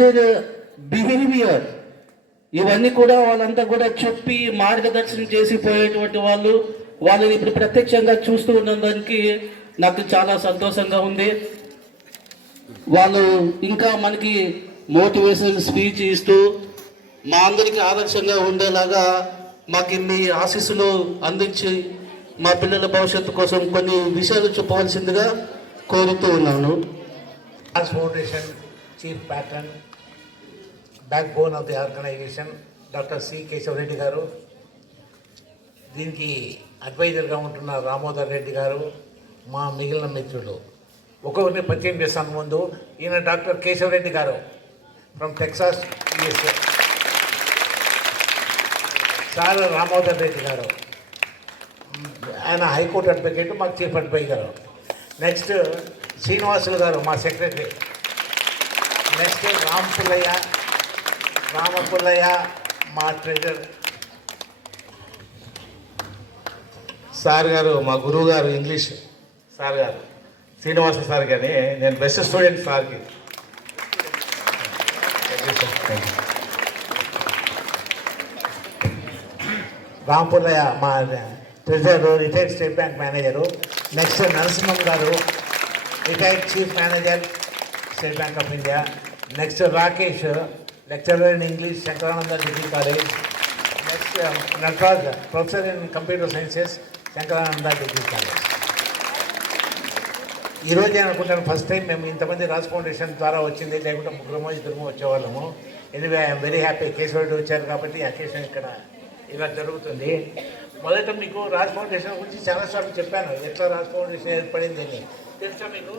Their behaviour ఇవన్నీ కూడా వాళ్ళంతా కూడా చెప్పి మార్గదర్శనం చేసి పోయేటువంటి వాళ్ళని ఇప్పుడు ప్రత్యక్షంగా చూస్తూ ఉన్నదానికి నాకు చాలా సంతోషంగా ఉంది. వాళ్ళు ఇంకా మనకి మోటివేషన్ స్పీచ్ ఇస్తూ మా అందరికీ ఆదర్శంగా ఉండేలాగా మాకు ఇన్ని ఆశీస్సులు అందించి మా పిల్లల భవిష్యత్తు కోసం కొన్ని విషయాలు చెప్పవలసిందిగా కోరుతూ ఉన్నాను. Foundation chief patron, backbone of the organisation doctor C Keshava Reddy గారు, దీనికి అడ్వైజర్గా ఉంటున్న రామోదర్ రెడ్డి గారు, మా మిగిలిన మిత్రులు. ఒక్కొక్కరిని పరిచయం చేస్తాను. ముందు ఈయన డాక్టర్ కేశవరెడ్డి గారు from Texas, USA. Sir Ramodar Reddy గారు, ఆయన హైకోర్టు అడ్వకేట్, మాకు చీఫ్ అడ్వైజర్. నెక్స్ట్ శ్రీనివాసులు గారు, మా సెక్రటరీ. నెక్స్ట్ రామపుల్లయ్య మా ట్రెజర్. సార్ గారు, మా గురువు గారు ఇంగ్లీష్ సార్ గారు, శ్రీనివాస సార్ కానీ నేను బెస్ట్ స్టూడెంట్ సార్కి. రాంపుల్లయ్య మా treasurer, retired state bank manager. Next Narasimham గారు, retired chief manager state bank of India. Next Rakesh, lecturer in English, Shankarananda degree college. Next Nataraj, professor in computer sciences, Shankarananda degree college. ఈరోజు నేను అనుకుంటాను first time మేము ఇంతమంది రాజ్ ఫౌండేషన్ ద్వారా వచ్చింది, లేకుంటే ముగ్గురమో ఇద్దరమో వచ్చేవాళ్ళము. Anyway I'm very happy Keshava Reddy వచ్చారు కాబట్టి అకేషన్ ఇక్కడ ఇలా జరుగుతుంది. మొదట మీకు రాజ్ ఫౌండేషన్ గురించి చాలాసార్లు చెప్పాను, ఎట్లా రాజ్ ఫౌండేషన్ ఏర్పడింది అని. తెలుసా మీకు?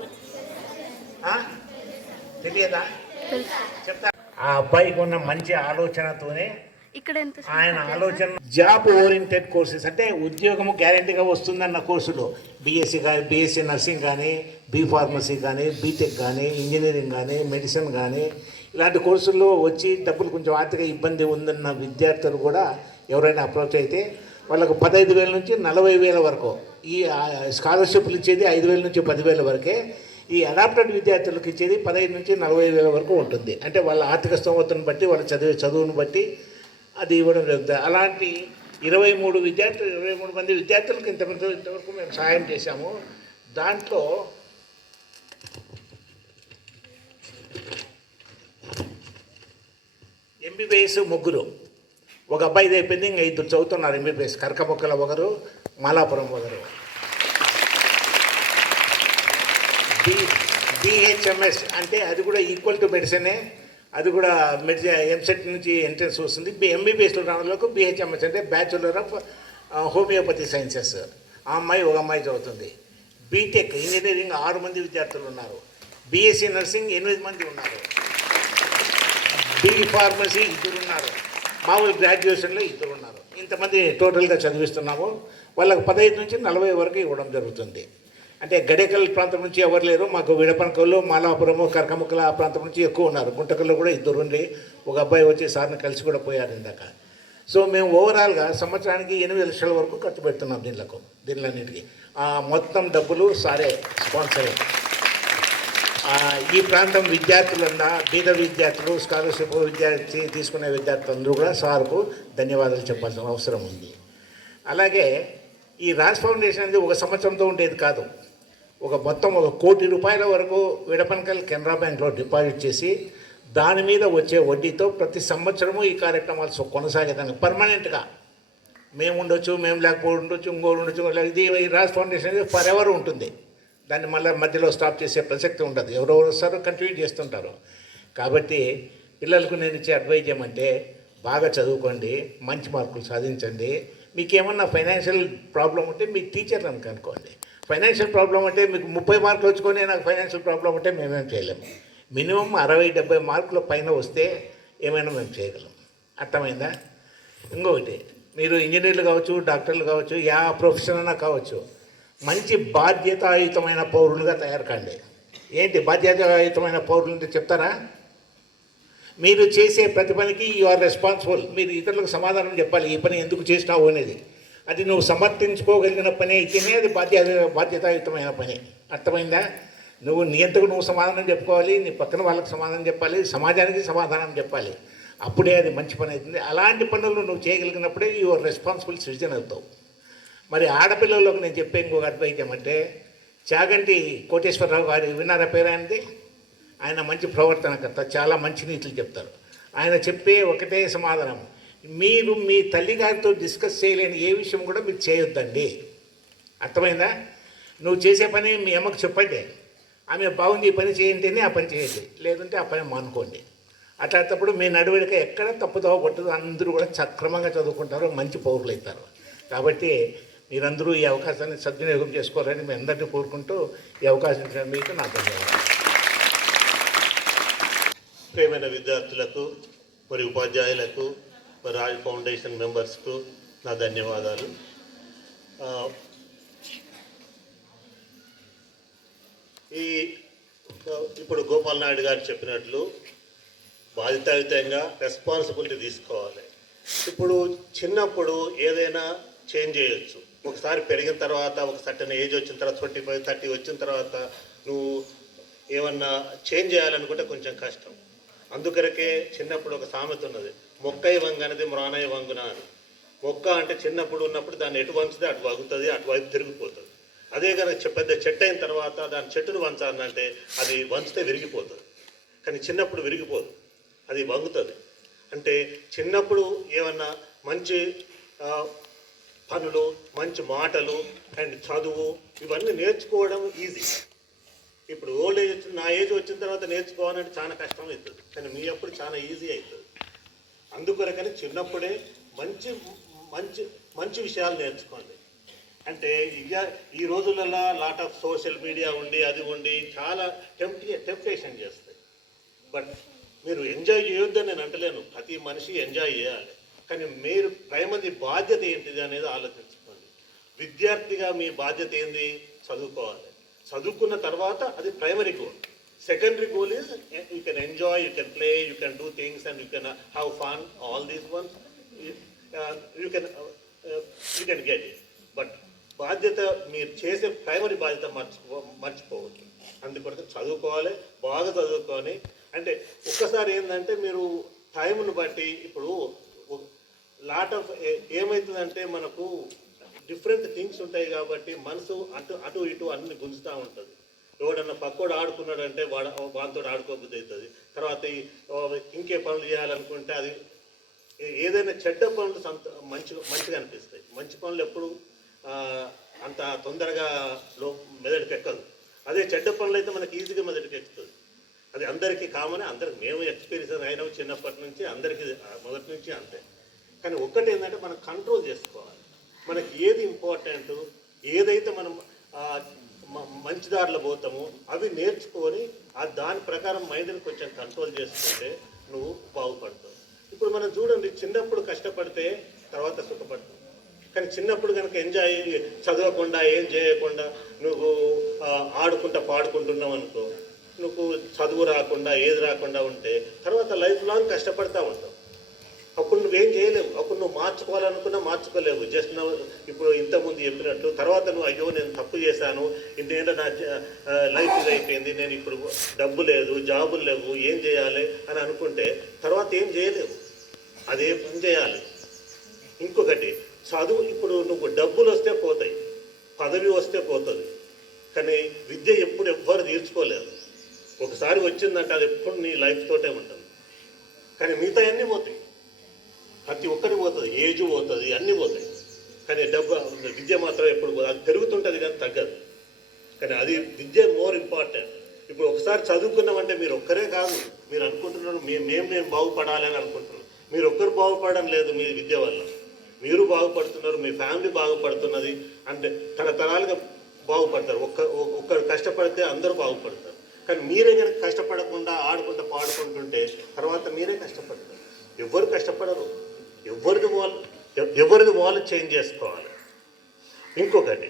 తెలియదా? చెప్తా. ఆ అబ్బాయికి ఉన్న మంచి ఆలోచనతోనే ఆయన ఆలోచన జాబ్ ఓరియంటెడ్ కోర్సెస్, అంటే ఉద్యోగము గ్యారెంటీగా వస్తుందన్న కోర్సులు, బీఎస్సీ నర్సింగ్ కానీ, ఫార్మసీ కానీ, బీటెక్ కానీ, ఇంజనీరింగ్ కానీ, మెడిసిన్ కానీ, ఇలాంటి కోర్సుల్లో వచ్చి డబ్బులు కొంచెం ఆర్థిక ఇబ్బంది ఉందన్న విద్యార్థులు కూడా ఎవరైనా అప్రోచ్ అయితే వాళ్ళకు 15,000 నుంచి 40,000 వరకు ఈ స్కాలర్షిప్లు ఇచ్చేది 5,000 నుంచి 10,000 వరకే. ఈ అడాప్టెడ్ విద్యార్థులకు ఇచ్చేది 15,000 నుంచి 40,000 వరకు ఉంటుంది. అంటే వాళ్ళ ఆర్థిక స్తోమతను బట్టి, వాళ్ళ చదువును బట్టి అది ఇవ్వడం జరుగుతుంది. అలాంటి 23 మంది విద్యార్థులకు ఇంతవరకు మేము సహాయం చేశాము. దాంట్లో ఎంబీబీఎస్ 3, ఒక అబ్బాయిది అయిపోయింది, ఇంకా 2 చదువుతున్నారు ఎంబీబీఎస్. కరకబొక్కల ఒకరు, మాలాపురం ఒకరు. బిహెచ్ఎంఎస్ అంటే అది కూడా ఈక్వల్ టు మెడిసినే, అది కూడా ఎంసెట్ నుంచి ఎంట్రన్స్ వస్తుంది. ఎంబీబీఎస్లో రావడానికి బిహెచ్ఎంఎస్ అంటే బ్యాచులర్ ఆఫ్ హోమియోపతి సైన్సెస్. ఆ అమ్మాయి ఒక అమ్మాయి చదువుతుంది. బీటెక్ ఇంజనీరింగ్ 6 మంది విద్యార్థులు ఉన్నారు. బీఎస్సీ నర్సింగ్ 8 మంది ఉన్నారు. ఫార్మసీ 2 ఉన్నారు. మామూలు గ్రాడ్యుయేషన్లో 2 ఉన్నారు. ఇంతమంది టోటల్గా చదివిస్తున్నాము. వాళ్ళకు 15 నుంచి 40 వరకు ఇవ్వడం జరుగుతుంది. అంటే గడేకల్ ప్రాంతం నుంచి ఎవరు లేరు, మాకు విడపనకల్లో, మాలాపురము, కరకముక్కల ఆ ప్రాంతం నుంచి ఎక్కువ ఉన్నారు. గుంటకల్లో కూడా 2 ఉండి ఒక అబ్బాయి వచ్చి సార్ని కలిసి కూడా పోయారు ఇందాక. సో మేము ఓవరాల్గా సంవత్సరానికి 8 లక్షల వరకు ఖర్చు పెడుతున్నాం దీనిలన్నిటికీ. మొత్తం డబ్బులు సారే స్పాన్సరే. ఈ ప్రాంతం విద్యార్థులన్నా, బీద విద్యార్థులు, స్కాలర్షిప్ విద్యార్థి తీసుకునే విద్యార్థులందరూ కూడా సార్కు ధన్యవాదాలు చెప్పాల్సిన అవసరం ఉంది. అలాగే ఈ రాజ్ ఫౌండేషన్ అనేది ఒక సంవత్సరంతో ఉండేది కాదు. మొత్తం 1 కోటి రూపాయల వరకు విడపనకల్ కెనరా బ్యాంక్లో డిపాజిట్ చేసి దాని మీద వచ్చే వడ్డీతో ప్రతి సంవత్సరము ఈ కార్యక్రమాలు కొనసాగేదానికి పర్మనెంట్గా మేము ఉండొచ్చు, మేము లేకపోవచ్చు, ఇంకోరు ఉండొచ్చు. ఇది ఈ రాజ్ ఫౌండేషన్ అనేది ఫర్ ఎవర్ ఉంటుంది. దాన్ని మళ్ళీ మధ్యలో స్టాప్ చేసే ప్రసక్తి ఉండదు. ఎవరెవరు వస్తారో కంటిన్యూ చేస్తుంటారు. కాబట్టి పిల్లలకు నేను ఇచ్చే అడ్వైజ్ ఏమంటే, బాగా చదువుకోండి, మంచి మార్కులు సాధించండి. మీకు ఏమన్నా ఫైనాన్షియల్ ప్రాబ్లం ఉంటే మీ టీచర్లను కనుక్కోండి. ఫైనాన్షియల్ ప్రాబ్లం అంటే మీకు 30 మార్కులు వచ్చుకొని నాకు ఫైనాన్షియల్ ప్రాబ్లం అంటే మేమేం చేయలేము. మినిమం 60-70 మార్కుల పైన వస్తే ఏమైనా మేము చేయగలం. అర్థమైందా? ఇంకొకటి, మీరు ఇంజనీర్లు కావచ్చు, డాక్టర్లు కావచ్చు, యా ప్రొఫెషన్ అయినా కావచ్చు, మంచి బాధ్యతాయుతమైన పౌరులుగా తయారు కండి. ఏంటి బాధ్యతాయుతమైన పౌరులు అంటే చెప్తారా? మీరు చేసే ప్రతి పనికి యు ఆర్ రెస్పాన్సిబుల్. మీరు ఇతరులకు సమాధానం చెప్పాలి, ఈ పని ఎందుకు చేసినావు అనేది. అది నువ్వు సమర్థించుకోగలిగిన పని అయితేనే అది బాధ్యతాయుతమైన పని. అర్థమైందా? నువ్వు నీ అంతకు నువ్వు సమాధానం చెప్పుకోవాలి, నీ పక్కన వాళ్ళకి సమాధానం చెప్పాలి, సమాజానికి సమాధానం చెప్పాలి. అప్పుడే అది మంచి పని అవుతుంది. అలాంటి పనులు నువ్వు చేయగలిగినప్పుడే యువర్ రెస్పాన్సిబుల్ సిటిజన్ అవుతావు. మరి ఆడపిల్లలకు నేను చెప్పే ఇంకొక అడ్వైజ్ ఏమంటే, చాగంటి కోటేశ్వరరావు గారి విన్నారా పేరు ఆయనది? ఆయన మంచి ప్రవర్తనకర్త, చాలా మంచి నీతులు చెప్తారు. ఆయన చెప్పే ఒకటే సమాధానం, మీరు మీ తల్లిగారితో డిస్కస్ చేయలేని ఏ విషయం కూడా మీరు చేయొద్దండి. అర్థమైందా? నువ్వు చేసే పని మీ అమ్మకు చెప్పండి, ఆమె బాగుంది ఈ పని చేయండి, ఆ పని చేయండి, లేదంటే ఆ పని మానుకోండి. అట్లాంటప్పుడు మీ నడువడిక ఎక్కడ తప్పుదోవ పట్టదు, అందరూ కూడా సక్రమంగా చదువుకుంటారు, మంచి పౌరులు అవుతారు. కాబట్టి మీరందరూ ఈ అవకాశాన్ని సద్వినియోగం చేసుకోవాలని మీ అందరినీ కోరుకుంటూ ఈ అవకాశం ఇచ్చిన మీకు నా ధన్యవాదాలు. ప్రియమైన విద్యార్థులకు మరి ఉపాధ్యాయులకు మరి రాజ్ ఫౌండేషన్ మెంబర్స్కు నా ధన్యవాదాలు. ఇప్పుడు గోపాల్ నాయుడు గారు చెప్పినట్లు బాధ్యతాయుతంగా రెస్పాన్సిబిలిటీ తీసుకోవాలి. ఇప్పుడు చిన్నప్పుడు ఏదైనా చేంజ్ చేయొచ్చు, ఒకసారి పెరిగిన తర్వాత ఒక సర్టన్ ఏజ్ వచ్చిన తర్వాత 25, 30 వచ్చిన తర్వాత నువ్వు ఏమన్నా చేంజ్ చేయాలనుకుంటే కొంచెం కష్టం. అందుకొరకే చిన్నప్పుడు ఒక సామెత ఉన్నది, మొక్కై వంగనది మ్రానై వంగున అని. మొక్క అంటే చిన్నప్పుడు ఉన్నప్పుడు దాన్ని ఎటు వంచితే అటు వంగుతుంది, అటువైపు తిరిగిపోతుంది. అదే కనుక పెద్ద చెట్టు అయిన తర్వాత దాని చెట్టును వంచాలంటే అది వంచితే విరిగిపోతుంది, కానీ చిన్నప్పుడు విరిగిపోదు, అది వంగుతుంది. అంటే చిన్నప్పుడు ఏమన్నా మంచి పనులు, మంచి మాటలు అండ్ చదువు ఇవన్నీ నేర్చుకోవడం ఈజీ. ఇప్పుడు ఓల్డ్ ఏజ్ నా ఏజ్ వచ్చిన తర్వాత నేర్చుకోవాలంటే చాలా కష్టం అవుతుంది, కానీ మీ అప్పుడు చాలా ఈజీ అవుతుంది. అందుకొరకని చిన్నప్పుడే మంచి మంచి మంచి విషయాలు నేర్చుకోండి. అంటే ఇక ఈ రోజులలో లాట్ ఆఫ్ సోషల్ మీడియా ఉండి అది ఉండి చాలా టెంప్టేషన్ చేస్తాయి. బట్ మీరు ఎంజాయ్ చేయొద్దని నేను అంటలేను, ప్రతి మనిషి ఎంజాయ్ చేయాలి, కానీ మీరు ప్రైమరీ బాధ్యత ఏంటిది అనేది ఆలోచించుకోండి. విద్యార్థిగా మీ బాధ్యత ఏంది? చదువుకోవాలి. చదువుకున్న తర్వాత అది primary goal. Secondary goal is you can enjoy, you can play, you can do things and you can have fun, all these once you can get it. But బాధ్యత మీరు చేసే ప్రైమరీ బాధ్యత మర్చిపోవద్దు. అందుకొరకు చదువుకోవాలి, బాగా చదువుకొని. అంటే ఒక్కసారి ఏంటంటే మీరు టైంను బట్టి ఇప్పుడు లాట్ ఆఫ్ ఏమవుతుందంటే మనకు డిఫరెంట్ థింగ్స్ ఉంటాయి కాబట్టి మనసు అటు అటు ఇటు అన్ని గుంజుతూ ఉంటుంది. ఎవడన్నా పక్కోడు ఆడుకున్నాడంటే వాడితో ఆడుకోబుద్ధి అవుతుంది. తర్వాత ఇంకే పనులు చేయాలనుకుంటే అది ఏదైనా చెడ్డ పనులు మంచిగా అనిపిస్తాయి. మంచి పనులు ఎప్పుడు అంత తొందరగా మెదడుకి ఎక్కదు. అదే చెడ్డ పనులు అయితే మనకి ఈజీగా మెదడుకి ఎక్కుతుంది. అది అందరికీ కామన్, అందరికి మేము ఎక్స్పీరియన్స్ అయినాము చిన్నప్పటి నుంచి, అందరికీ మొదటి నుంచి అంతే. కానీ ఒక్కటి ఏంటంటే మనం కంట్రోల్ చేసుకోవాలి. మనకి ఏది ఇంపార్టెంట్, ఏదైతే మనం మంచి దారిలో పోతామో అవి నేర్చుకొని దాని ప్రకారం మైండ్ని కొంచెం కంట్రోల్ చేసుకుంటే నువ్వు బాగుపడతావు. ఇప్పుడు మనం చూడండి, చిన్నప్పుడు కష్టపడితే తర్వాత సుఖపడతావు. కానీ చిన్నప్పుడు కనుక ఎంజాయ్ చదవకుండా ఏం చేయకుండా నువ్వు ఆడుకుంటా పాడుకుంటున్నావు అనుకో, నువ్వు చదువు రాకుండా ఏది రాకుండా ఉంటే తర్వాత లైఫ్ లాంగ్ కష్టపడతా ఉంటావు. అప్పుడు నువ్వేం చేయలేవు, అప్పుడు నువ్వు మార్చుకోవాలనుకున్నా మార్చుకోలేవు. జస్ట్ నువ్వు ఇప్పుడు ఇంతకుముందు చెప్పినట్టు తర్వాత నువ్వు అయ్యో నేను తప్పు చేశాను, ఇంతేంటో నా లైఫ్ ఇది అయిపోయింది, నేను ఇప్పుడు డబ్బు లేదు, జాబులు లేవు, ఏం చేయాలి అని అనుకుంటే తర్వాత ఏం చేయలేవు. అదే పని చేయాలి. ఇంకొకటి చదువు, ఇప్పుడు నువ్వు డబ్బులు వస్తే పోతాయి, పదవి వస్తే పోతుంది, కానీ విద్య ఎప్పుడు ఎవ్వరు తీర్చుకోలేరు. ఒకసారి వచ్చిందంటే అది ఎప్పుడు నీ లైఫ్ తోటే ఉంటుంది. కానీ మిగతా అన్నీ పోతాయి, ప్రతి ఒక్కటి పోతుంది, ఏజ్ పోతుంది, అన్నీ పోతాయి. కానీ విద్య మాత్రం ఎప్పుడు పోతుంది. అది పెరుగుతుంటుంది కానీ తగ్గదు. కానీ అది విద్య మోర్ ఇంపార్టెంట్. ఇప్పుడు ఒకసారి చదువుకున్నామంటే మీరు ఒక్కరే కాదు, మీరు అనుకుంటున్నారు నేను బాగుపడాలని అనుకుంటున్నారు. మీరు ఒక్కరు బాగుపడడం లేదు మీ విద్య వల్ల, మీరు బాగుపడుతున్నారు, మీ ఫ్యామిలీ బాగుపడుతున్నది. అంటే తరతరాలుగా బాగుపడతారు. ఒక్కరు కష్టపడితే అందరూ బాగుపడతారు. కానీ మీరే కనుక కష్టపడకుండా ఆడుకుంటూ పాడుకుంటుంటే తర్వాత మీరే కష్టపడతారు. ఎవరు కష్టపడరు, ఎవరిది వాళ్ళు చేంజ్ చేసుకోవాలి. ఇంకొకటి,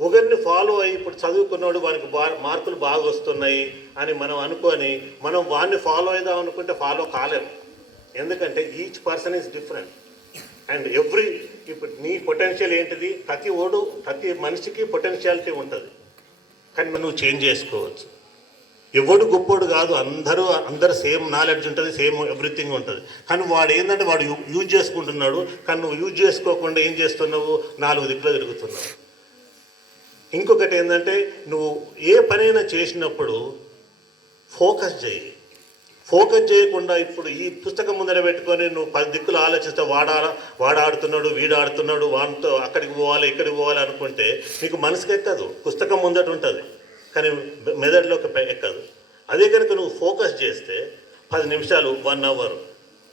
ఒకరిని ఫాలో అయ్యి ఇప్పుడు చదువుకున్నాడు వానికి మార్కులు బాగా వస్తున్నాయి అని మనం అనుకొని మనం వాడిని ఫాలో అవుదాం అనుకుంటే ఫాలో కాలేము. ఎందుకంటే each person is different and ఇప్పుడు నీ పొటెన్షియల్ ఏంటిది, ప్రతి మనిషికి పొటెన్షియాలిటీ ఉంటుంది. కానీ నువ్వు చేంజ్ చేసుకోవచ్చు. ఎవడు గొప్పోడు కాదు, అందరూ సేమ్ నాలెడ్జ్ ఉంటుంది, సేమ్ ఎవ్రీథింగ్ ఉంటుంది. కానీ వాడు ఏంటంటే వాడు యూజ్ చేసుకుంటున్నాడు, కానీ నువ్వు యూజ్ చేసుకోకుండా ఏం చేస్తున్నావు, 4 దిక్కులు తిరుగుతున్నావు. ఇంకొకటి ఏంటంటే నువ్వు ఏ పనైనా చేసినప్పుడు ఫోకస్ చేయి. ఫోకస్ చేయకుండా ఇప్పుడు ఈ పుస్తకం ముందర పెట్టుకొని నువ్వు 10 దిక్కులు ఆలోచిస్తే వాడు ఆడుతున్నాడు, వీడు ఆడుతున్నాడు, వాడితో అక్కడికి పోవాలి ఇక్కడికి పోవాలి అనుకుంటే నీకు మనసుకు ఎక్కదు. పుస్తకం ముందట ఉంటుంది కానీ మెదడులోకి ఎక్కదు. అదే కనుక నువ్వు ఫోకస్ చేస్తే 10 నిమిషాలు 1 అవర్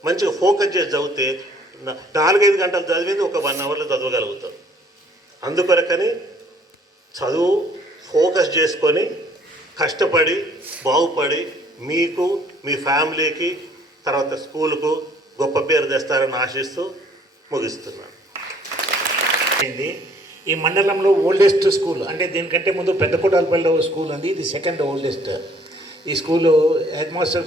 మంచిగా ఫోకస్ చేసి చదివితే 4-5 గంటలు చదివింది ఒక 1 అవర్లో చదవగలుగుతావు. అందుకొరకని చదువు ఫోకస్ చేసుకొని కష్టపడి బాగుపడి మీకు మీ ఫ్యామిలీకి తర్వాత స్కూలుకు గొప్ప పేరు తెస్తారని ఆశిస్తూ ముగిస్తున్నాను. ఈ మండలంలో ఓల్డెస్ట్ స్కూల్ అంటే దీనికంటే ముందు పెద్దకోటాలపల్లిలో స్కూల్ ఉంది, ఇది సెకండ్ ఓల్డెస్ట్. ఈ school head master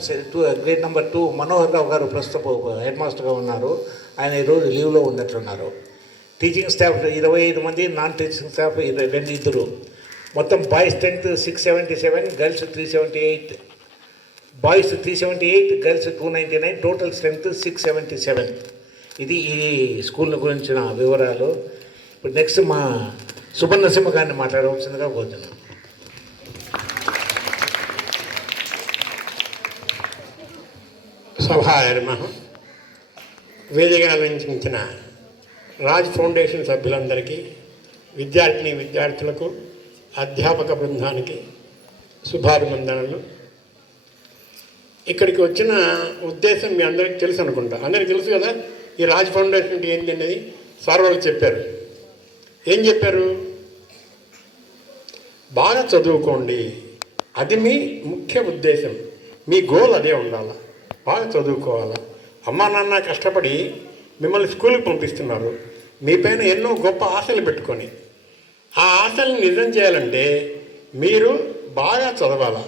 grade number 2 Manohar Rao గారు ప్రస్తుతం హెడ్ మాస్టర్గా ఉన్నారు. ఆయన ఈరోజు లీవ్లో ఉన్నట్లున్నారు. టీచింగ్ స్టాఫ్ 25 మంది, నాన్ టీచింగ్ స్టాఫ్ 2. మొత్తం boys strength 677, girls 378. Boys 378, girls 299, total strength 677. ఇది ఈ స్కూల్ గురించిన వివరాలు. ఇప్పుడు నెక్స్ట్ మా సుబర్ణసింహ గారిని మాట్లాడవలసిందిగా కోరుతున్నాను. సభాయర్మః. వేదిక అలంకరించిన రాజ్ ఫౌండేషన్ సభ్యులందరికీ, విద్యార్థులకు, అధ్యాపక బృందానికి శుభాభినందనలు. ఇక్కడికి వచ్చిన ఉద్దేశం మీ అందరికీ తెలుసు అనుకుంటా. అందరికీ తెలుసు కదా ఈ రాజ్ ఫౌండేషన్ అంటే ఏంటి అనేది. సార్ వాళ్ళు చెప్పారు. ఏం చెప్పారు? బాగా చదువుకోండి, అది మీ ముఖ్య ఉద్దేశం, మీ గోల్ అదే ఉండాలి. బాగా చదువుకోవాలా. అమ్మా నాన్న కష్టపడి మిమ్మల్ని స్కూల్కి పంపిస్తున్నారు, మీ పైన ఎన్నో గొప్ప ఆశలు పెట్టుకొని ఆ ఆశల్ని నిజం చేయాలంటే మీరు బాగా చదవాలా,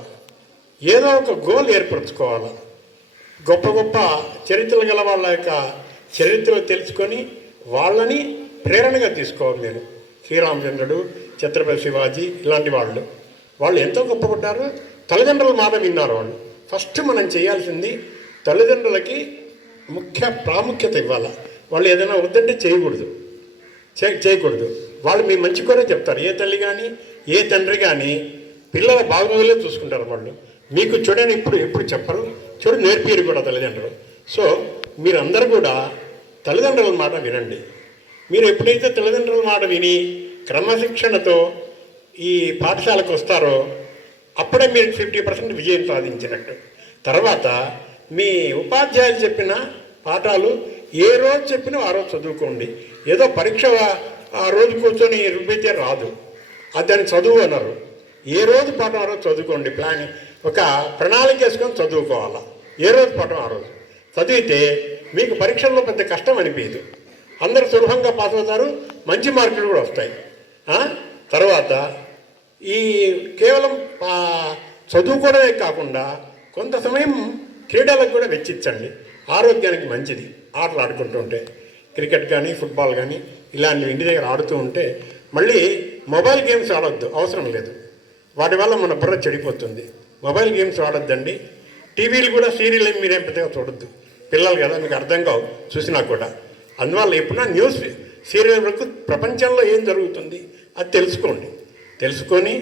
ఏదో ఒక గోల్ ఏర్పరచుకోవాలా. గొప్ప గొప్ప చరిత్రలు గల వాళ్ళ యొక్క చరిత్రలు తెలుసుకొని వాళ్ళని ప్రేరణగా తీసుకోవాలి. మీరు శ్రీరామచంద్రుడు, ఛత్రపతి శివాజీ ఇలాంటి వాళ్ళు ఎంతో గొప్పపడ్డారు. తల్లిదండ్రుల మాట విన్నారు వాళ్ళు. ఫస్ట్ మనం చేయాల్సింది తల్లిదండ్రులకి ముఖ్య ప్రాముఖ్యత ఇవ్వాలి. వాళ్ళు ఏదైనా వద్దంటే చేయకూడదు. వాళ్ళు మీ మంచి కోరే చెప్తారు. ఏ తల్లి కానీ ఏ తండ్రి కానీ పిల్లల బాగోగులే చూసుకుంటారు. వాళ్ళు మీకు చూడని ఎప్పుడు చెప్పరు, నేర్పిరు కూడా తల్లిదండ్రులు. సో మీరందరూ కూడా తల్లిదండ్రుల మాట వినండి. మీరు ఎప్పుడైతే తల్లిదండ్రుల మాట విని క్రమశిక్షణతో ఈ పాఠశాలకు వస్తారో అప్పుడే మీరు 50% విజయం సాధించినట్టు. తర్వాత మీ ఉపాధ్యాయులు చెప్పిన పాఠాలు ఏ రోజు చెప్పినా ఆ రోజు చదువుకోండి. ఏదో పరీక్ష ఆ రోజు కూర్చొని రుబ్బితే రాదు, దాన్ని చదువు అన్నారు. ఏ రోజు పాఠం ఆ రోజు చదువుకోండి. ఒక ప్రణాళిక వేసుకొని చదువుకోవాలా. ఏ రోజు పాఠం ఆ రోజు చదివితే మీకు పరీక్షల్లో పెద్ద కష్టం అనిపించదు. అందరూ సులభంగా పాస్ అవుతారు, మంచి మార్కులు కూడా వస్తాయి. తర్వాత ఈ కేవలం చదువుకోవడమే కాకుండా కొంత సమయం క్రీడలకు కూడా వెచ్చించండి. ఆరోగ్యానికి మంచిది. ఆటలు ఆడుకుంటూ ఉంటే క్రికెట్ కానీ ఫుట్బాల్ కానీ ఇలాంటివి ఇంటి దగ్గర ఆడుతూ ఉంటే మళ్ళీ మొబైల్ గేమ్స్ ఆడొద్దు, అవసరం లేదు. వాటి వల్ల మన బుర్ర చెడిపోతుంది. మొబైల్ గేమ్స్ ఆడొద్దండి. టీవీలు కూడా సీరియల్ మీరేం పెద్దగా చూడొద్దు. పిల్లలు కదా, మీకు అర్థం కావు చూసినా కూడా. అందువల్ల ఎప్పుడన్నా న్యూస్ సీరియల్ వరకు ప్రపంచంలో ఏం జరుగుతుంది అది తెలుసుకొని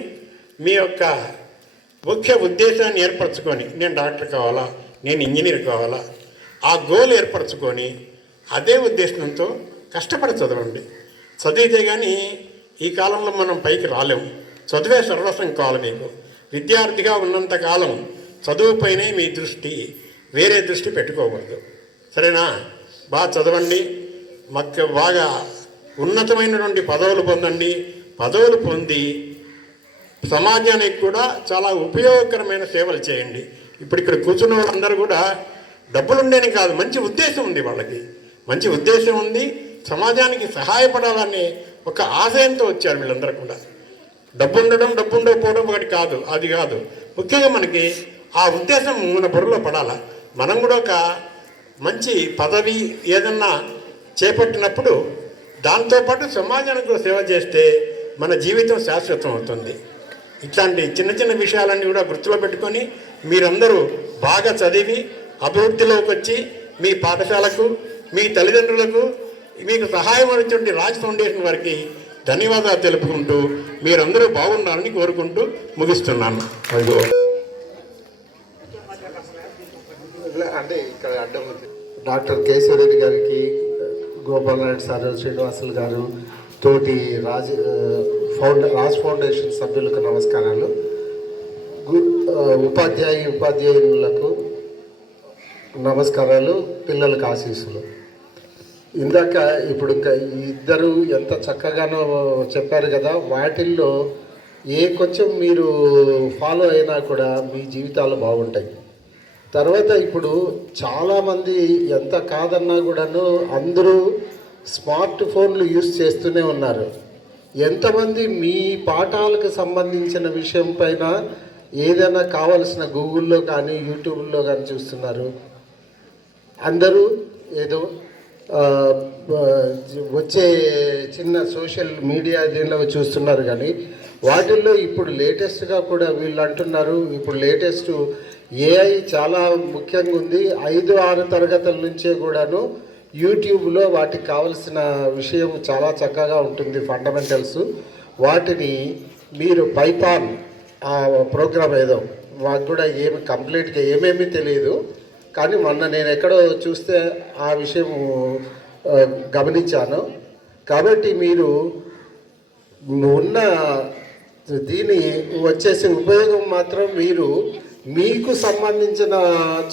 మీ యొక్క ముఖ్య ఉద్దేశాన్ని ఏర్పరచుకొని, నేను డాక్టర్ కావాలా, నేను ఇంజనీర్ కావాలా, ఆ గోల్ ఏర్పరచుకొని అదే ఉద్దేశంతో కష్టపడి చదవండి. చదివితే కానీ ఈ కాలంలో మనం పైకి రాలేము. చదివే సర్వస్వం కావాలి. మీకు విద్యార్థిగా ఉన్నంతకాలం చదువుపైనే మీ దృష్టి, వేరే దృష్టి పెట్టుకోకూడదు. సరేనా? బాగా చదవండి. బాగా ఉన్నతమైనటువంటి పదవులు పొందండి. పదవులు పొంది సమాజానికి కూడా చాలా ఉపయోగకరమైన సేవలు చేయండి. ఇప్పుడు ఇక్కడ కూర్చున్న వాళ్ళందరూ కూడా డబ్బులుండేని కాదు, మంచి ఉద్దేశం ఉంది. వాళ్ళకి మంచి ఉద్దేశం ఉంది, సమాజానికి సహాయపడాలనే ఒక ఆశయంతో వచ్చారు వీళ్ళందరూ కూడా. డబ్బు ఉండకపోవడం ఒకటి కాదు, అది కాదు. ముఖ్యంగా మనకి ఆ ఉద్దేశం మన బుర్రలో పడాల. మనం కూడా ఒక మంచి పదవి ఏదన్నా చేపట్టినప్పుడు దాంతోపాటు సమాజానికి కూడా సేవ చేస్తే మన జీవితం శాశ్వతం అవుతుంది. ఇట్లాంటి చిన్న చిన్న విషయాలన్నీ కూడా గుర్తులో పెట్టుకొని మీరందరూ బాగా చదివి అభివృద్ధిలోకి వచ్చి మీ పాఠశాలకు, మీ తల్లిదండ్రులకు, మీకు సహాయం అందించిన రాజ్ ఫౌండేషన్ వారికి ధన్యవాదాలు తెలుపుకుంటూ మీరందరూ బాగుండాలని కోరుకుంటూ ముగిస్తున్నాను. అదిగో అంటే ఇక్కడ అడ్డం ఉంది. డాక్టర్ కేశవరెడ్డి గారికి, గోపాల్ నాయుడు సార్, శ్రీనివాసులు గారు, తోటి రాజ్ ఫౌండేషన్ సభ్యులకు నమస్కారాలు. ఉపాధ్యాయులకు నమస్కారాలు, పిల్లలకు ఆశీస్సులు. ఇందాక ఇప్పుడు ఇంకా ఇద్దరు ఎంత చక్కగానో చెప్పారు కదా, వాటిల్లో ఏ కొంచెం మీరు ఫాలో అయినా కూడా మీ జీవితాలు బాగుంటాయి. తర్వాత ఇప్పుడు చాలామంది ఎంత కాదన్నా కూడాను అందరూ స్మార్ట్ ఫోన్లు యూజ్ చేస్తూనే ఉన్నారు. ఎంతమంది మీ పాఠాలకు సంబంధించిన విషయం పైన ఏదైనా కావాల్సిన గూగుల్లో కానీ యూట్యూబ్లో కానీ చూస్తున్నారు? అందరూ ఏదో వచ్చే చిన్న సోషల్ మీడియా దీనిలో చూస్తున్నారు, కానీ వాటిల్లో ఇప్పుడు లేటెస్ట్గా కూడా వీళ్ళు అంటున్నారు, ఇప్పుడు లేటెస్ట్ ఏఐ చాలా ముఖ్యంగా ఉంది. 5-6 తరగతుల నుంచే కూడాను యూట్యూబ్లో వాటికి కావలసిన విషయం చాలా చక్కగా ఉంటుంది, ఫండమెంటల్స్. వాటిని మీరు పైథాన్ ఆ ప్రోగ్రామ్ ఏదో మాకు కూడా ఏమి కంప్లీట్గా ఏమేమీ తెలియదు, కానీ మొన్న నేను ఎక్కడో చూస్తే ఆ విషయం గమనించాను. కాబట్టి మీరు ఉన్న దీని వచ్చేసి ఉపయోగం మాత్రం మీరు మీకు సంబంధించిన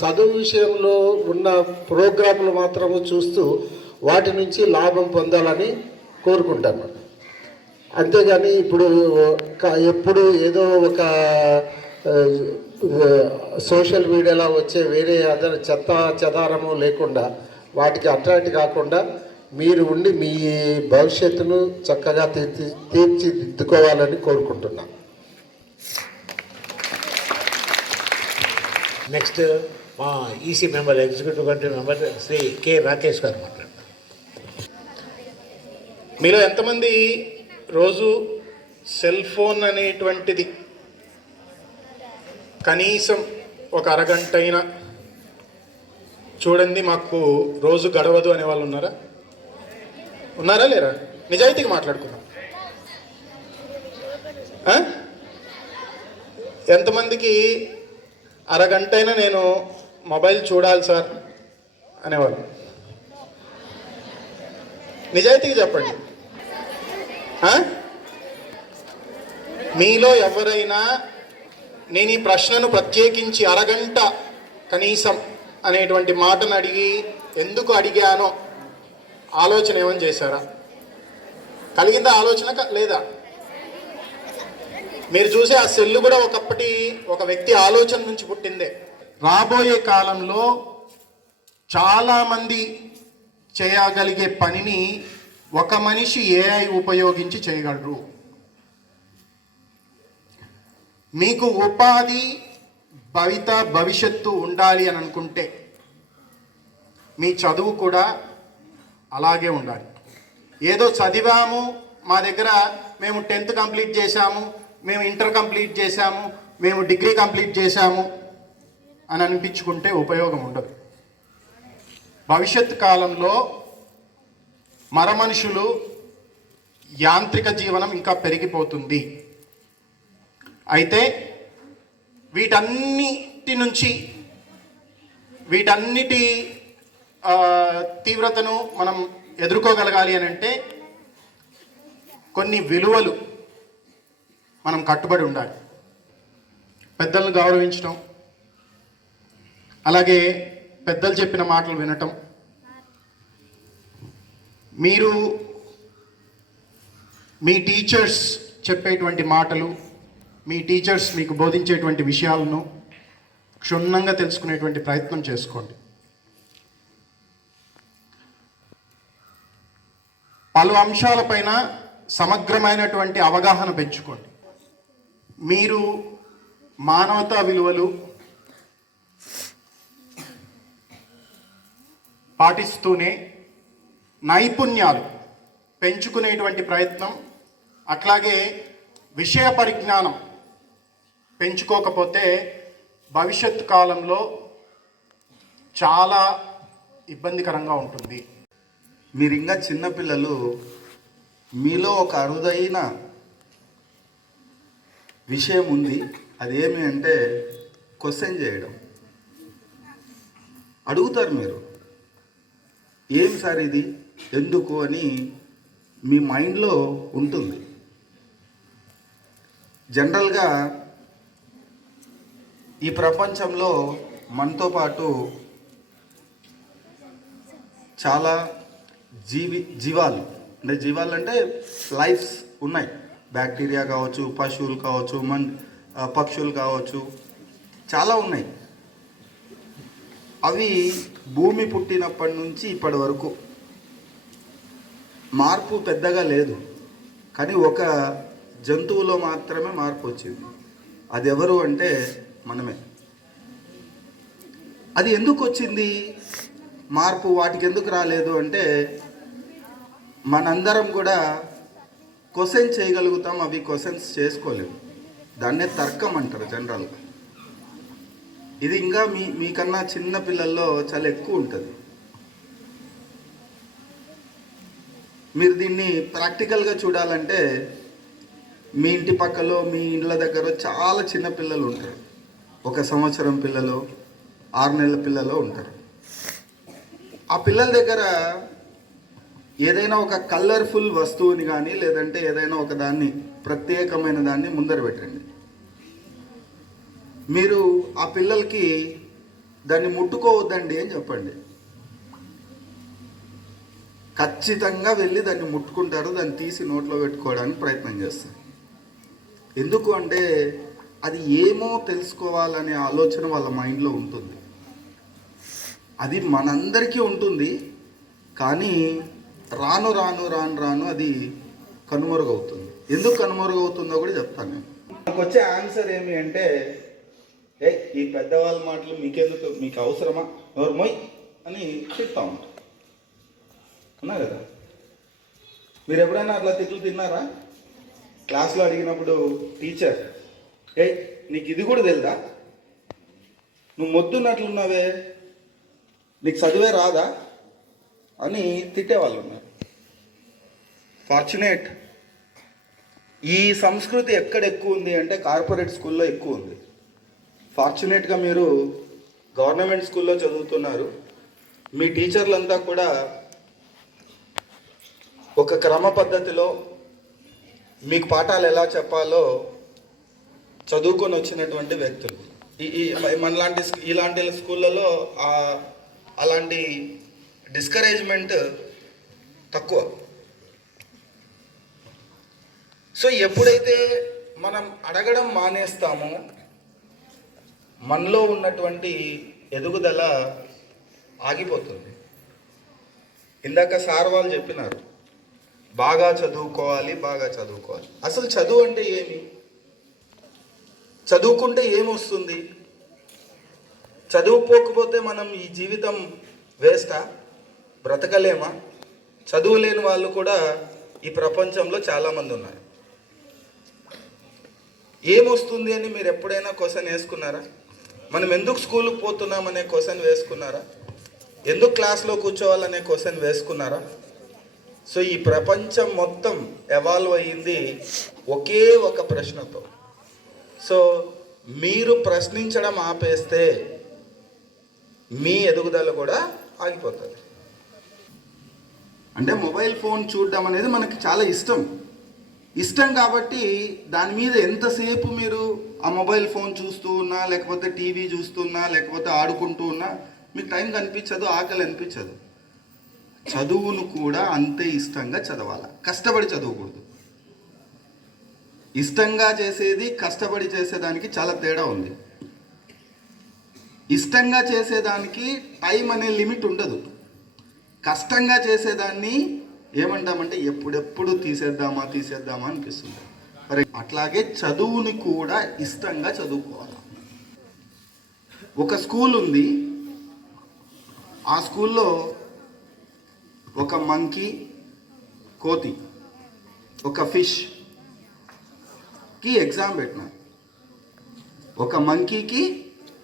చదువు విషయంలో ఉన్న ప్రోగ్రాంలు మాత్రము చూస్తూ వాటి నుంచి లాభం పొందాలని కోరుకుంటాను. అంతేగాని ఇప్పుడు ఎప్పుడు ఏదో ఒక సోషల్ మీడియాలో వచ్చే వేరే అదర్ చెత్త చెదారము లేకుండా వాటికి అట్రాక్ట్ కాకుండా మీరు ఉండి మీ భవిష్యత్తును చక్కగా తీర్చిదిద్దుకోవాలని కోరుకుంటున్నాను. నెక్స్ట్ మా EC member, executive committee member Shri K Rakesh గారు మాట్లాడతారు. మీలో ఎంతమంది రోజు సెల్ ఫోన్ అనేటువంటిది కనీసం ఒక అరగంట అయినా చూడండి మాకు రోజు గడవదు అనే వాళ్ళు ఉన్నారా? ఉన్నారా లేరా? నిజాయితీగా మాట్లాడుకుందాం. ఎంతమందికి అరగంట అయినా నేను మొబైల్ చూడాలి సార్ అనేవాళ్ళు? నిజాయితీగా చెప్పండి. మీలో ఎవరైనా నేను ఈ ప్రశ్నను ప్రత్యేకించి అరగంట కనీసం అనేటువంటి మాటను అడిగి ఎందుకు అడిగానో ఆలోచన ఏమని చేశారా? కలిగిందా ఆలోచన లేదా? మీరు చూసే ఆ సెల్లు కూడా ఒకప్పటి ఒక వ్యక్తి ఆలోచన నుంచి పుట్టిందే. రాబోయే కాలంలో చాలామంది చేయగలిగే పనిని ఒక మనిషి ఏఐ ఉపయోగించి చేయగలరు. మీకు ఉపాధి భవిష్యత్తు ఉండాలి అని అనుకుంటే మీ చదువు కూడా అలాగే ఉండాలి. ఏదో చదివాము, మా దగ్గర మేము 10th కంప్లీట్ చేశాము, మేము ఇంటర్ కంప్లీట్ చేశాము, మేము డిగ్రీ కంప్లీట్ చేశాము అని అనిపించుకుంటే ఉపయోగం ఉండదు. భవిష్యత్తు కాలంలో మనుషులు యాంత్రిక జీవనం ఇంకా పెరిగిపోతుంది. అయితే వీటన్నిటి తీవ్రతను మనం ఎదుర్కోగలగాలి అని అంటే కొన్ని విలువలు మనం కట్టుబడి ఉండాలి. పెద్దలను గౌరవించడం, అలాగే పెద్దలు చెప్పిన మాటలు వినటం. మీరు మీ టీచర్స్ చెప్పేటువంటి మాటలు, మీ టీచర్స్ మీకు బోధించేటువంటి విషయాలను క్షుణ్ణంగా తెలుసుకునేటువంటి ప్రయత్నం చేసుకోండి. పలు అంశాలపైన సమగ్రమైనటువంటి అవగాహన పెంచుకోండి. మీరు మానవతా విలువలు పాటిస్తూనే నైపుణ్యాలు పెంచుకునేటువంటి ప్రయత్నం, అట్లాగే విషయ పరిజ్ఞానం పెంచుకోకపోతే భవిష్యత్తు కాలంలో చాలా ఇబ్బందికరంగా ఉంటుంది. మీరు ఇంకా చిన్నపిల్లలు, మీలో ఒక అరుదైన విషయం ఉంది. అదేమి అంటే క్వశ్చన్ చేయడం. అడుగుతారు మీరు, ఏం సార్ ఇది, ఎందుకు అని మీ మైండ్లో ఉంటుంది. జనరల్గా ఈ ప్రపంచంలో మనతో పాటు చాలా జీవాలు అంటే లైఫ్స్ ఉన్నాయి. బ్యాక్టీరియా కావచ్చు, పశువులు కావచ్చు, పక్షులు కావచ్చు, చాలా ఉన్నాయి. అవి భూమి పుట్టినప్పటి నుంచి ఇప్పటి వరకు మార్పు పెద్దగా లేదు. కానీ ఒక జంతువులో మాత్రమే మార్పు వచ్చింది. అది ఎవరు అంటే మనమే. అది ఎందుకు వచ్చింది మార్పు, వాటికి ఎందుకు రాలేదు అంటే మనందరం కూడా క్వశ్చన్ చేయగలుగుతాం, అవి క్వశ్చన్స్ చేసుకోలేము. దాన్నే తర్కం అంటారు జనరల్గా. ఇది ఇంకా మీకన్నా చిన్న పిల్లల్లో చాలా ఎక్కువ ఉంటుంది. మీరు దీన్ని ప్రాక్టికల్గా చూడాలంటే మీ ఇంటి పక్కలో, మీ ఇండ్ల దగ్గర చాలా చిన్న పిల్లలు ఉంటారు. 1 సంవత్సరం పిల్లలు, 6 నెలల పిల్లలు ఉంటారు. ఆ పిల్లల దగ్గర ఏదైనా ఒక కలర్ఫుల్ వస్తువుని కానీ లేదంటే ఏదైనా ఒక దాన్ని, ప్రత్యేకమైన దాన్ని ముందర పెట్టండి. మీరు ఆ పిల్లలకి దాన్ని ముట్టుకోవద్దండి అని చెప్పండి. ఖచ్చితంగా వెళ్ళి దాన్ని ముట్టుకుంటారు, దాన్ని తీసి నోట్లో పెట్టుకోవడానికి ప్రయత్నం చేస్తారు. ఎందుకు అంటే అది ఏమో తెలుసుకోవాలనే ఆలోచన వాళ్ళ మైండ్లో ఉంటుంది. అది మనందరికీ ఉంటుంది, కానీ రాను రాను రాను రాను అది కనుమరుగవుతుంది. ఎందుకు కనుమరుగవుతుందో కూడా చెప్తాను నేను. నాకు వచ్చే ఆన్సర్ ఏమి అంటే, ఈ పెద్దవాళ్ళ మాటలు మీకెందుకు, మీకు అవసరమా, ఎవరు మొయ్ అని తిడతా ఉంటారు. ఉన్నా కదా? మీరు ఎప్పుడైనా అట్లా తిట్లు తిన్నారా? క్లాస్లో అడిగినప్పుడు టీచర్, నీకు ఇది కూడా తెలుదా, నువ్వు మొద్దున్నట్లున్నావే, నీకు చదివే రాదా అని తిట్టేవాళ్ళు ఉన్నారు. ఫార్చునేట్ ఈ సంస్కృతి ఎక్కడ ఎక్కువ ఉంది అంటే కార్పొరేట్ స్కూల్లో ఎక్కువ ఉంది. ఫార్చునేట్గా మీరు గవర్నమెంట్ స్కూల్లో చదువుతున్నారు. మీ టీచర్లంతా కూడా ఒక క్రమ పద్ధతిలో మీకు పాఠాలు ఎలా చెప్పాలో చదువుకొని వచ్చినటువంటి వ్యక్తులు. మనలాంటి ఇలాంటి స్కూళ్ళలో అలాంటి డిస్కరేజ్మెంట్ తక్కువ. సో ఎప్పుడైతే మనం అడగడం మానేస్తామో మనలో ఉన్నటువంటి ఎదుగుదల ఆగిపోతుంది. ఇందాక సార్ వాళ్ళు చెప్పినారు, బాగా చదువుకోవాలి, బాగా చదువుకోవాలి. అసలు చదువు అంటే ఏమి? చదువుకుంటే ఏమొస్తుంది? చదువుకోకపోతే మనం ఈ జీవితం వేస్టా, బ్రతకలేమా? చదువు లేని వాళ్ళు కూడా ఈ ప్రపంచంలో చాలామంది ఉన్నారు. ఏమొస్తుంది అని మీరు ఎప్పుడైనా క్వశ్చన్ వేసుకున్నారా? మనం ఎందుకు స్కూల్కి పోతున్నామనే క్వశ్చన్ వేసుకున్నారా? ఎందుకు క్లాస్లో కూర్చోవాలనే క్వశ్చన్ వేసుకున్నారా? సో ఈ ప్రపంచం మొత్తం ఎవాల్వ్ అయ్యింది ఒకే ఒక ప్రశ్నతో. సో మీరు ప్రశ్నించడం ఆపేస్తే మీ ఎదుగుదల కూడా ఆగిపోతుంది. అంటే మొబైల్ ఫోన్ చూడడం అనేది మనకి చాలా ఇష్టం కాబట్టి దాని మీద ఎంతసేపు మీరు ఆ మొబైల్ ఫోన్ చూస్తూ ఉన్నా, లేకపోతే టీవీ చూస్తున్నా, లేకపోతే ఆడుకుంటూ ఉన్నా మీకు టైం కనిపించదు, ఆకలి అనిపించదు. చదువును కూడా అంతే ఇష్టంగా చదవాలి, కష్టపడి చదవకూడదు. ఇష్టంగా చేసేది కష్టపడి చేసేదానికి చాలా తేడా ఉంది. ఇష్టంగా చేసేదానికి టైం అనే లిమిట్ ఉండదు. కష్టంగా చేసేదాన్ని ఏమంటామంటే ఎప్పుడెప్పుడు తీసేద్దామా అనిపిస్తుంది. మరి అట్లాగే చదువుని కూడా ఇష్టంగా చదువుకోవాలి. ఒక స్కూల్ ఉంది, ఆ స్కూల్లో ఒక మంకీ, కోతి, ఒక ఫిష్కి ఎగ్జామ్ పెట్టినారు. ఒక మంకీకి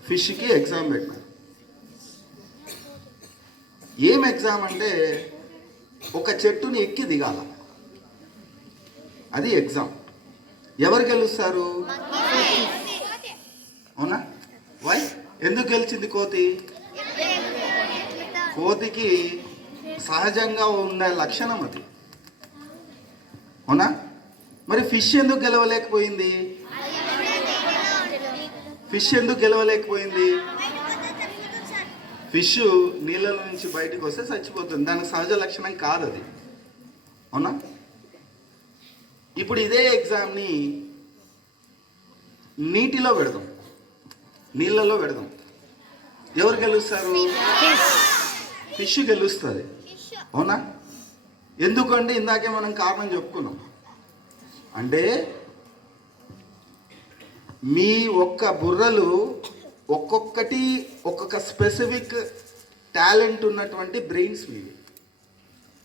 ఫిష్కి ఎగ్జామ్ పెట్టినారు. ఏం ఎగ్జామ్ అంటే ఒక చెట్టుని ఎక్కి దిగాల, అది ఎగ్జామ్. ఎవరు గెలుస్తారు? అవునా? వై? ఎందుకు గెలిచింది కోతి? కోతికి సహజంగా ఉండే లక్షణం అది. అవునా? మరి ఫిష్ ఎందుకు గెలవలేకపోయింది? ఫిష్ ఎందుకు గెలవలేకపోయింది? ఫిష్ నీళ్ళ నుంచి బయటకు వస్తే చచ్చిపోతుంది, దానికి సహజ లక్షణం కాదు అది. అవునా? ఇప్పుడు ఇదే ఎగ్జామ్ని నీటిలో పెడదాం, నీళ్ళలో పెడదాం. ఎవరు గెలుస్తారు? ఫిష్ గెలుస్తుంది. అవునా? ఎందుకంటే ఇందాకే మనం కారణం చెప్పుకున్నాం. అంటే మీ ఒక్క బుర్రలు ఒక్కొక్కటి ఒక్కొక్క స్పెసిఫిక్ టాలెంట్ ఉన్నటువంటి బ్రెయిన్స్ మీవి.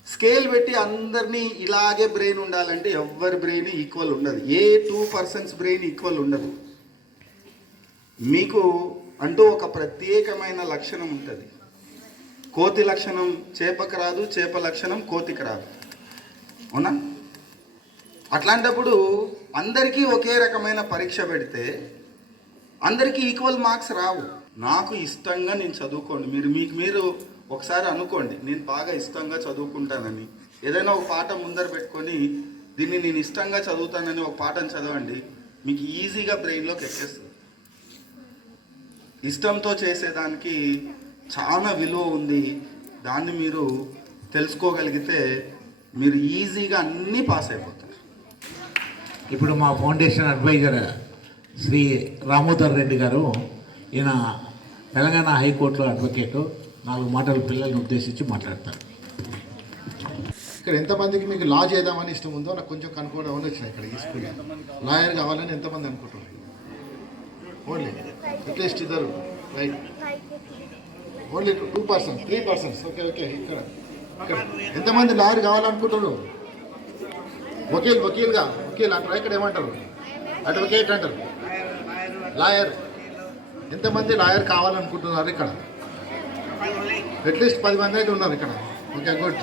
స్కేల్ పెట్టి అందరినీ ఇలాగే బ్రెయిన్ ఉండాలంటే ఎవరి బ్రెయిన్ ఈక్వల్ ఉండదు. ఏ 2% బ్రెయిన్ ఈక్వల్ ఉండదు. మీకు అంటూ ఒక ప్రత్యేకమైన లక్షణం ఉంటుంది. కోతి లక్షణం చేపకు రాదు, చేప లక్షణం కోతికి రాదు. అవునా? అట్లాంటప్పుడు అందరికీ ఒకే రకమైన పరీక్ష పెడితే అందరికీ ఈక్వల్ మార్క్స్ రావు. నాకు ఇష్టంగా నేను చదువుకోండి, మీరు ఒకసారి అనుకోండి, నేను బాగా ఇష్టంగా చదువుకుంటానని. ఏదైనా ఒక పాఠం ముందర పెట్టుకొని దీన్ని నేను ఇష్టంగా చదువుతానని ఒక పాఠం చదవండి, మీకు ఈజీగా బ్రెయిన్లోకి ఎక్కేస్తుంది. ఇష్టంతో చేసేదానికి చాలా విలువ ఉంది. దాన్ని మీరు తెలుసుకోగలిగితే మీరు ఈజీగా అన్నీ పాస్ అయిపోతారు. ఇప్పుడు మా ఫౌండేషన్ అడ్వైజర్ శ్రీ రామోదర్ రెడ్డి గారు, ఈయన తెలంగాణ హైకోర్టులో అడ్వకేటు, 4 మాటలు పిల్లల్ని ఉద్దేశించి మాట్లాడతారు. ఇక్కడ ఎంతమందికి మీకు లా చేద్దామని ఇష్టం ఉందో నాకు కొంచెం కనుక్కోవడం వచ్చినాయి. ఇక్కడ ఈ స్కూల్ లాయర్ కావాలని ఎంతమంది అనుకుంటున్నారు? ఓన్లీ అట్లీస్ట్ ఇద్దరు, right? Only 2 persons, 3 persons. Okay okay. ఇక్కడ ఎంతమంది లాయర్ కావాలనుకుంటున్నారు? వకీల్ అంటారు. ఇక్కడ ఏమంటారు? అడ్వకేట్ అంటారు. లాయర్. ఎంతమంది లాయర్ కావాలనుకుంటున్నారు? ఇక్కడ అట్లీస్ట్ 10 మంది అయితే ఉన్నారు ఇక్కడ. Okay, good.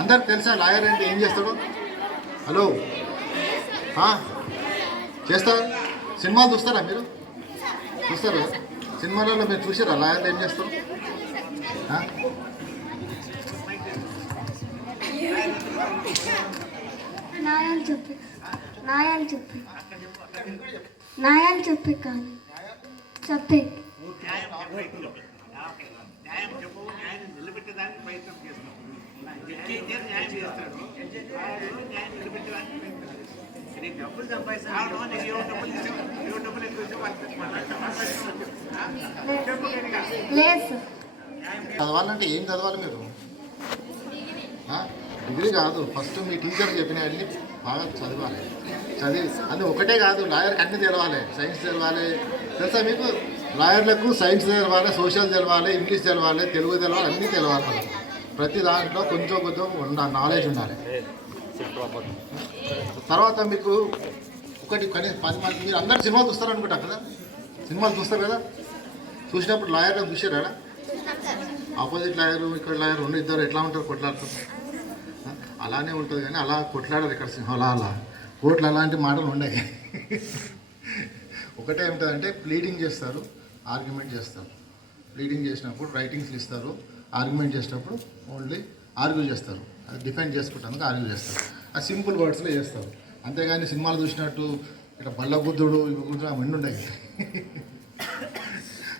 అందరికి తెలుసా లాయర్ అంటే ఏం చేస్తాడు? హలో, చేస్తారు? సినిమాలు చూస్తారా మీరు? చూస్తారు? సినిమాలలో మీరు చూసారా లాయర్లు ఏం చేస్తారు? న్యాయాలు చెప్పి కానీ చెప్పే లేదు. చదవాలంటే ఏం చదవాలి మీరు? డిగ్రీ కాదు, ఫస్ట్ మీ టీచర్ చెప్పినవన్నీ బాగా చదవాలి. అది ఒకటే కాదు, లాయర్కి అన్నీ తెలవాలి. సైన్స్ తెలవాలి, తెలుసా మీకు? లాయర్లకు సైన్స్ తెలవాలి, సోషల్ తెలవాలి, ఇంగ్లీష్ తెలవాలి, తెలుగు తెలవాలి, అన్నీ తెలవాలి. మనం ప్రతి దాంట్లో కొంచెం నాలెడ్జ్ ఉండాలి. తర్వాత మీకు ఒకటి కనీసం 10 మంది, మీరు అందరు సినిమాలు చూస్తారనుకుంటారు కదా? సినిమాలు చూస్తారు కదా? చూసినప్పుడు లాయర్లు చూసారా? ఆపోజిట్ లాయరు ఇక్కడ లాయర్ ఇద్దరు ఎట్లా ఉంటారు? కొట్లాడుతారు. అలానే ఉంటుంది కానీ అలా కొట్లాడరు ఇక్కడ సింహాల. అలా కోర్టులు అలాంటి మాటలు ఉన్నాయి. ఒకటే ఏమిటంటే ప్లీడింగ్ చేస్తారు, ఆర్గ్యుమెంట్ చేస్తారు. ప్లీడింగ్ చేసినప్పుడు రైటింగ్స్లు ఇస్తారు, ఆర్గ్యుమెంట్ చేసినప్పుడు ఓన్లీ ఆర్గ్యూ చేస్తారు. అది డిఫెండ్ చేసుకుంటానికి ఆర్గ్యూ చేస్తారు. అది సింపుల్ వర్డ్స్లో చేస్తారు. అంతేగాని సినిమాలు చూసినట్టు ఇక్కడ బళ్ళ బుద్ధుడు ఇవి కూడా అవన్నీ ఉన్నాయి.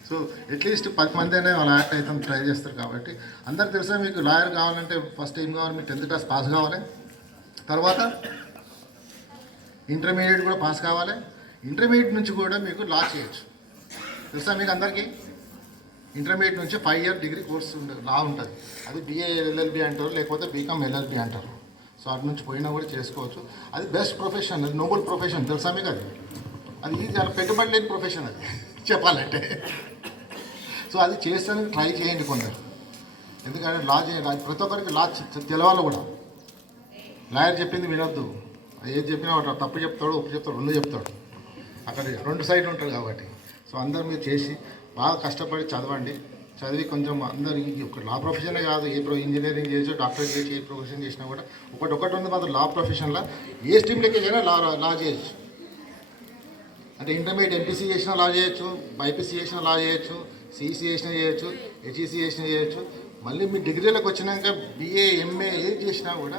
సో అట్లీస్ట్ 10 మంది అయినా వాళ్ళ యాక్ట్ అయితే ట్రై చేస్తారు. కాబట్టి అందరికి తెలుసా మీకు లాయర్ కావాలంటే ఫస్ట్ ఏం కావాలి? మీకు 10th క్లాస్ పాస్ కావాలి, తర్వాత ఇంటర్మీడియట్ కూడా పాస్ కావాలి. ఇంటర్మీడియట్ నుంచి కూడా మీకు లా చేయొచ్చు. తెలుసా మీకు అందరికీ? ఇంటర్మీడియట్ నుంచి 5 year డిగ్రీ కోర్స్ లా ఉంటుంది. అది BA LLB అంటారు, లేకపోతే BCom LLB అంటారు. సో అటు నుంచి పోయినా కూడా చేసుకోవచ్చు. అది బెస్ట్ ప్రొఫెషన్, అది నోబెల్ ప్రొఫెషన్. తెలుసా మీకు? అది చాలా పెట్టుబడి లేని ప్రొఫెషన్ అది చెప్పాలంటే. సో అది చేస్తానికి ట్రై చేయండి కొందరు. ఎందుకంటే లా చేయాలి, ప్రతి ఒక్కరికి లా తెలవాలి కూడా. లాయర్ చెప్పింది వినొద్దు. ఏది చెప్పినా వాడు తప్పు చెప్తాడు, ఒప్పు చెప్తాడు, 2 చెప్తాడు. అక్కడ 2 సైడ్లు ఉంటుంది కాబట్టి. సో అందరు మీరు చేసి బాగా కష్టపడి చదవండి. చదివి కొంచెం అందరు ఒక లా ప్రొఫెషనే కాదు, ఇంజనీరింగ్ చేయొచ్చు, డాక్టరేట్ చేయొచ్చు, ఏ ప్రొఫెషన్ చేసినా కూడా ఒకటి ఉంది మాత్రం లా ప్రొఫెషన్లో ఏ స్ట్రీమ్లోకి అయినా లా చేయొచ్చు. అంటే ఇంటర్మీడియట్ ఎంపీసీ చేసినా లా చేయొచ్చు, బైపీసీ చేసినా లా చేయొచ్చు, సిఈసీ చేసినా చేయొచ్చు, హెచ్ఈసీ చేసినా చేయొచ్చు. మళ్ళీ మీ డిగ్రీలకు వచ్చినాక బీఏ ఎంఏ ఏది చేసినా కూడా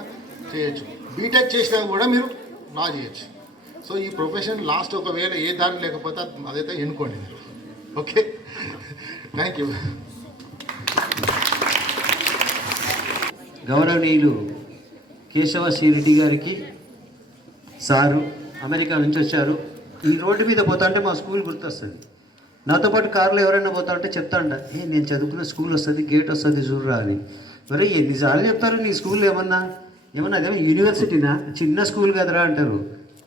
చేయొచ్చు. బీటెక్ చేసినా కూడా మీరు లా చేయొచ్చు. సో ఈ ప్రొఫెషన్ లాస్ట్ ఒకవేళ ఏ దారి లేకపోతే అదైతే ఎన్నుకోండి మీరు. Okay, thank you. గౌరవనీయులు కేశవ శ్రీరెడ్డి గారికి సారు అమెరికా నుంచి వచ్చారు. ఈ రోడ్డు మీద పోతా అంటే మా స్కూల్ గుర్తొస్తుంది. నాతో పాటు కారులో ఎవరైనా పోతా ఉంటే చెప్తాండ, నేను చదువుకున్న స్కూల్ వస్తుంది, గేట్ వస్తుంది చూడరా అని. మరి ఎన్నిసార్లు చెప్తారు నీ స్కూల్ ఏమన్నా అదేమో యూనివర్సిటీనా, చిన్న స్కూల్ కదరా అంటారు.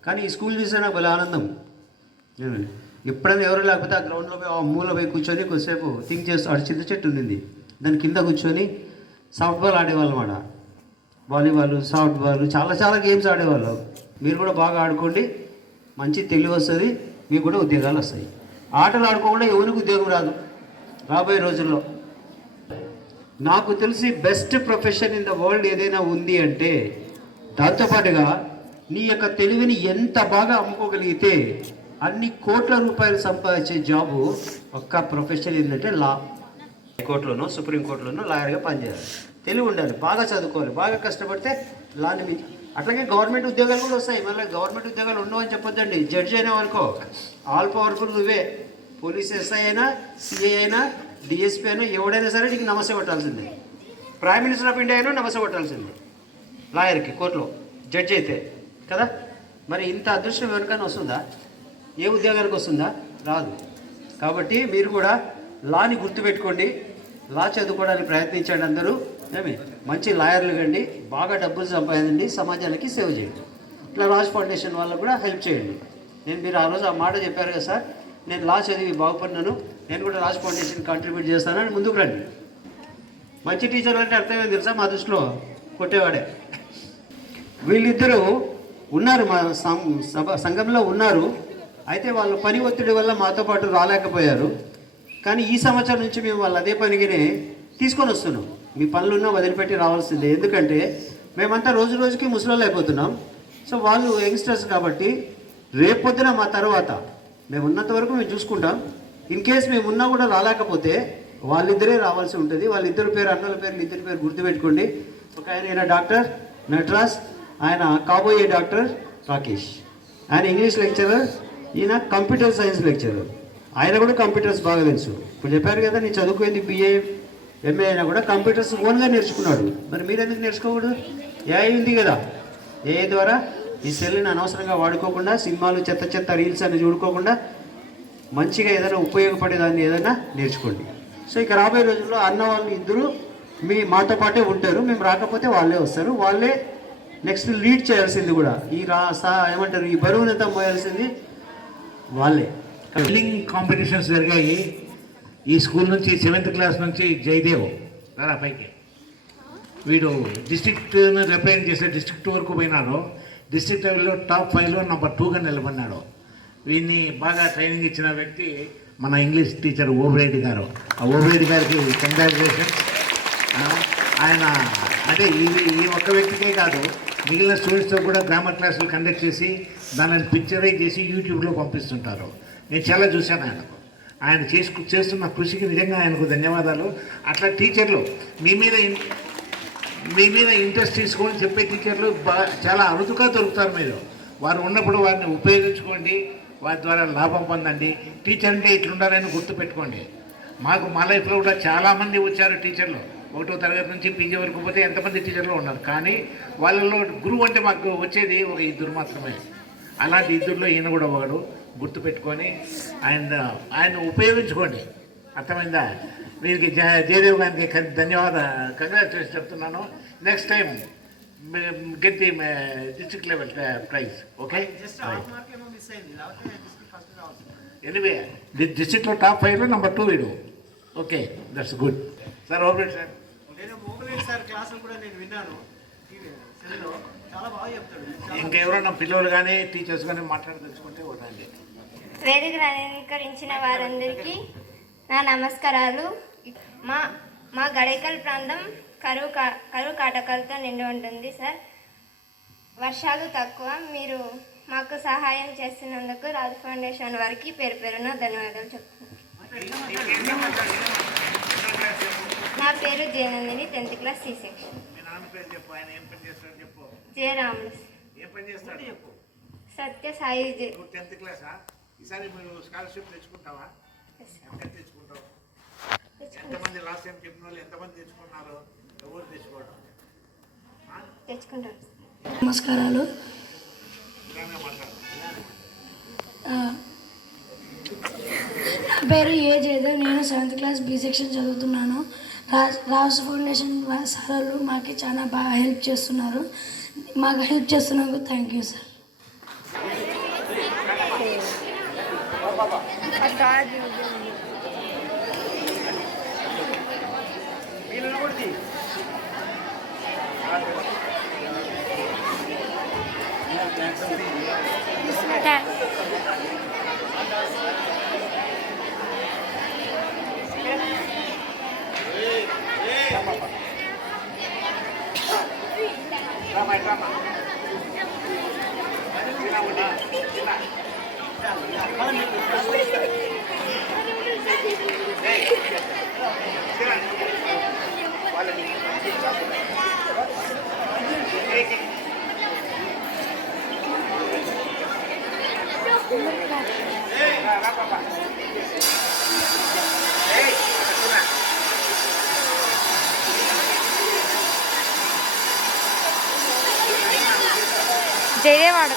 కానీ ఈ స్కూల్ చూస్తే నాకు భలే ఆనందం. ఎప్పుడైనా ఎవరు లేకపోతే ఆ గ్రౌండ్లో పోయి ఆ మూల పోయి కూర్చొని కొద్దిసేపు థింక్ చేస్తూ అటు చింత చెట్టు ఉంది, దాని కింద కూర్చొని సాఫ్ట్బాల్ ఆడేవాళ్ళం ఆడ, వాలీబాల్, సాఫ్ట్బాల్, చాలా గేమ్స్ ఆడేవాళ్ళం. మీరు కూడా బాగా ఆడుకోండి, మంచి తెలివి వస్తుంది, మీకు కూడా ఉద్యోగాలు వస్తాయి. ఆటలు ఆడుకోకుండా ఎవరికి ఉద్యోగం రాదు రాబోయే రోజుల్లో. నాకు తెలిసి best profession in the world ఏదైనా ఉంది అంటే దాంతోపాటుగా నీ యొక్క తెలివిని ఎంత బాగా అమ్ముకోగలిగితే అన్ని కోట్ల రూపాయలు సంపాదించే జాబు ఒక్క ప్రొఫెషన్ ఏంటంటే లా. హైకోర్టులోనో సుప్రీంకోర్టులోనో లాయర్గా పనిచేయాలి, తెలివి ఉండాలి, బాగా చదువుకోవాలి, బాగా కష్టపడితే లాని మీ అట్లాగే గవర్నమెంట్ ఉద్యోగాలు కూడా వస్తాయి. మళ్ళీ గవర్నమెంట్ ఉద్యోగాలు ఉండవని చెప్పొద్దండి. జడ్జి అయినా అనుకో ఆల్ పవర్ఫుల్ నువ్వే. పోలీస్ ఎస్ఐ అయినా, సిఐ అయినా, డిఎస్పీ అయినా ఎవడైనా సరే నీకు నమస్తే కొట్టాల్సిందే. ప్రైమ్ మినిస్టర్ ఆఫ్ ఇండియా అయినా నమస్తే కొట్టాల్సిందే లాయర్కి, కోర్టులో జడ్జి అయితే కదా. మరి ఇంత అదృష్టం ఎవరికైనా వస్తుందా? ఏ ఉద్యోగానికి వస్తుందా? రాదు. కాబట్టి మీరు కూడా లాని గుర్తుపెట్టుకోండి, లా చదువుకోవడానికి ప్రయత్నించండి. అందరూ మంచి లాయర్లు కండి, బాగా డబ్బులు సంపాదించండి, సమాజానికి సేవ చేయండి. ఇట్లా రాజ్ ఫౌండేషన్ వాళ్ళకు కూడా హెల్ప్ చేయండి. మీరు ఆ రోజు ఆ మాట చెప్పారు కదా సార్, నేను లా చదివి బాగుపడినాను, నేను కూడా రాజ్ ఫౌండేషన్ కంట్రిబ్యూట్ చేస్తానని ముందుకు రండి. మంచి టీచర్లు అంటే అర్థమైంది తెలుసా, మా దృష్టిలో కొట్టేవాడే. వీళ్ళిద్దరూ ఉన్నారు మా సంఘంలో ఉన్నారు, అయితే వాళ్ళ పని ఒత్తిడి వల్ల మాతో పాటు రాలేకపోయారు. కానీ ఈ సంవత్సరం నుంచి మేము వాళ్ళు అదే పనిగానే తీసుకొని వస్తున్నాం. మీ పనులున్నా వదిలిపెట్టి రావాల్సిందే, ఎందుకంటే మేమంతా రోజు రోజుకి ముసలోళ్ళు అయిపోతున్నాం. సో వాళ్ళు యంగ్స్టర్స్ కాబట్టి రేపొద్దున మా తర్వాత మేము ఉన్నంత వరకు మేము చూసుకుంటాం. ఇన్ కేస్ మేము ఉన్నా కూడా రాలేకపోతే వాళ్ళిద్దరే రావాల్సి ఉంటుంది. వాళ్ళిద్దరి పేరు, అన్నల పేర్లు, ఇద్దరి పేరు గుర్తుపెట్టుకోండి. ఒక ఆయన డాక్టర్ నటరాజ్, ఆయన కాబోయే డాక్టర్ రాకేష్. ఆయన ఇంగ్లీష్ లెక్చరర్, ఈయన కంప్యూటర్ సైన్స్ లెక్చరర్. ఆయన కూడా కంప్యూటర్స్ బాగా తెలుసు. ఇప్పుడు చెప్పారు కదా, నేను చదువుకుంది బిఏ ఎంఏ అయినా కూడా కంప్యూటర్స్ ఓన్గా నేర్చుకున్నాడు. మరి మీరు ఎందుకు నేర్చుకోకూడదు? ఏఐ ఉంది కదా, ఏఐ ద్వారా ఈ సెల్ని అనవసరంగా వాడుకోకుండా, సినిమాలు చెత్త రీల్స్ అని చూడుకోకుండా మంచిగా ఏదైనా ఉపయోగపడేదాన్ని ఏదైనా నేర్చుకోండి. సో ఇక రాబోయే రోజుల్లో అన్న వాళ్ళు ఇద్దరు మాతో పాటే ఉంటారు. మేము రాకపోతే వాళ్ళే వస్తారు, వాళ్ళే నెక్స్ట్ లీడ్ చేయాల్సింది కూడా. ఏమంటారు, ఈ బరువునంతా మోయాల్సింది వాళ్ళే. స్పెల్లింగ్ కాంపిటీషన్స్ జరిగాయి. ఈ స్కూల్ నుంచి 7th క్లాస్ నుంచి జయదేవ్ రారా పైకి, వీడు డిస్ట్రిక్ట్ను రిప్రజెంట్ చేసే డిస్ట్రిక్ట్ వరకు పోయినాడు. డిస్ట్రిక్ట్ లెవెల్లో టాప్ 5లో నెంబర్ 2గా నిలబడినాడు. వీడిని బాగా ట్రైనింగ్ ఇచ్చిన వ్యక్తి మన ఇంగ్లీష్ టీచర్ ఓబిరెడ్డి గారు. ఆ ఓబిరెడ్డి గారికి కంగ్రాచులేషన్స్. ఆయన అంటే ఈ ఒక్క వ్యక్తికే కాదు, మిగిలిన స్టూడెంట్స్తో కూడా గ్రామర్ క్లాసులు కండక్ట్ చేసి దానిని పిక్చరైజ్ చేసి యూట్యూబ్లో పంపిస్తుంటారు. నేను చాలా చూశాను ఆయన చేస్తున్న కృషికి నిజంగా ఆయనకు ధన్యవాదాలు. అట్లా టీచర్లు మీ మీద ఇంట్రెస్ట్ తీసుకొని చెప్పే టీచర్లు చాలా అరుదుగా దొరుకుతారు. మీరు వారు ఉన్నప్పుడు వారిని ఉపయోగించుకోండి, వారి ద్వారా లాభం పొందండి. టీచర్ అంటే ఇట్లుండాలని గుర్తుపెట్టుకోండి. మా లైఫ్లో కూడా చాలామంది వచ్చారు టీచర్లు. 1వ తరగతి నుంచి పీజీ వరకు పోతే ఎంతమంది టీచర్లు ఉన్నారు. కానీ వాళ్ళలో గురువు అంటే మాకు వచ్చేది ఒక 2 మాత్రమే. అలాంటి 2లో ఈయన కూడా ఒకడు. గుర్తుపెట్టుకొని ఆయన ఉపయోగించుకోండి. అర్థమైందా? వీరికి జయదేవ్ గారికి కంగ్రాచులేషన్ చెప్తున్నాను. Next time get the district level prize. Okay, anyway డిస్ట్రిక్ట్లో టాప్ 5లో నెంబర్ 2 వీడు. Okay, that's good. Sir open sir, నేను ఓపెన్ సార్ క్లాసులు కూడా నేను విన్నాను, చాలా బాగా చెప్తాడు. ఇంకెవరైనా పిల్లలు కానీ టీచర్స్ కానీ మాట్లాడదలుచుకుంటే వదండి. వేదికను అలంకరించిన వారందరికీ నా నమస్కారాలు. మా గడేకల్ ప్రాంతం కరువు కాటకాలతో నిండి ఉంటుంది సార్. వర్షాలు తక్కువ. మీరు మాకు సహాయం చేస్తున్నందుకు రాజ్ ఫౌండేషన్ వారికి పేరు పేరున ధన్యవాదాలు చెప్తున్నాను. నా పేరు Jayanandini, 10th class C section. Jayaramulu. Satya Sai. 10th క్లాసా? ఈసారి మీరు స్కాలర్షిప్ తెచ్చుకుంటావా? తెచ్చుకుంటావు. ఎంతమంది లాస్ట్ టైం చెప్పిన వాళ్ళు ఎంతమంది తెచ్చుకున్నారు? ఎవరు తెచ్చుకోవడం? తెచ్చుకుంటారు. నమస్కారాలు. నా పేరు ఏ జయదేవ్. నేను 7th క్లాస్ B సెక్షన్ చదువుతున్నాను. రాజ్ ఫౌండేషన్ సార్లు మాకు చాలా బాగా హెల్ప్ చేస్తున్నారు. మాకు హెల్ప్ చేస్తున్నందుకు thank you sir. Jayawada.